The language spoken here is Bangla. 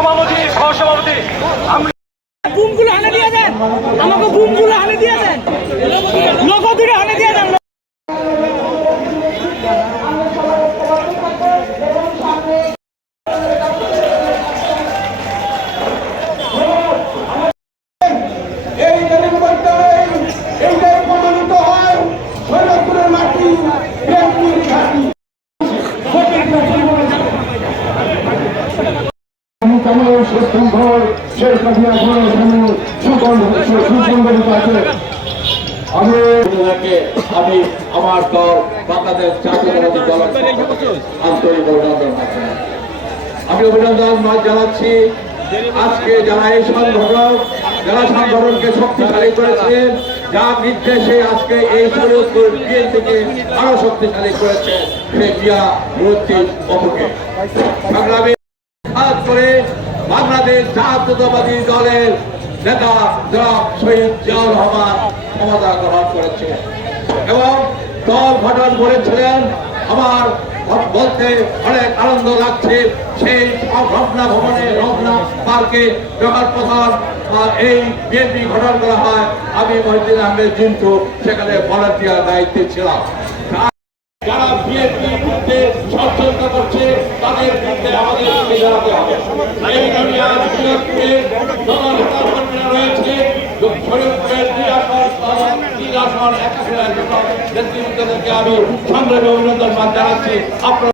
সভাপতি সহসভাপতি বুমগুলো হানে দিয়ে দেন। আমাকে বুমগুলো হানে দিয়ে দেন। আমি আমার দল, বাংলাদেশ জাতীয়তাবাদী দল আন্তরিক অভিনন্দন। আমি অভিনন্দন জানাচ্ছি আজকে যারা এই সংগঠন, যারা সংগঠনকে শক্তিশালী করেছেন যার নির্দেশে আজকে এই শরীয়তপুর বিএনপিকে আরও শক্তিশালী করেছে সেই মিয়া মুরব্বী অপুকে সংগ্রামী বাংলাদেশ জাতীয়তাবাদী দলের নেতা জনাব শহীদ জিয়াউর রহমান ক্ষমতা গ্রহণ করেছে। এবং দল গঠন করেছিলেন আমার বলতে অনেক আনন্দ লাগছে সেই রমনা ভবনে, রমনা পার্কে যখন প্রধান এই বিএনপি গঠন করা হয়, আমি মহিদিন আহমেদ জিন্টু সেখানে ভলান্টিয়ার দায়িত্বে ছিলাম। যারা বিএনপি বিরুদ্ধে ষড়যন্ত্র করছে, তাদের বিরুদ্ধে আমাদের এই জন্য আজ বিএনপিতে জননেতা কর্মীরা রয়েছে শরীয়তপুরের দুই আসন এবং তিন আসন এক আসনের নেতৃত্বদেরকে আমি সংগ্রামী অভিনন্দন জানাচ্ছি আপনারা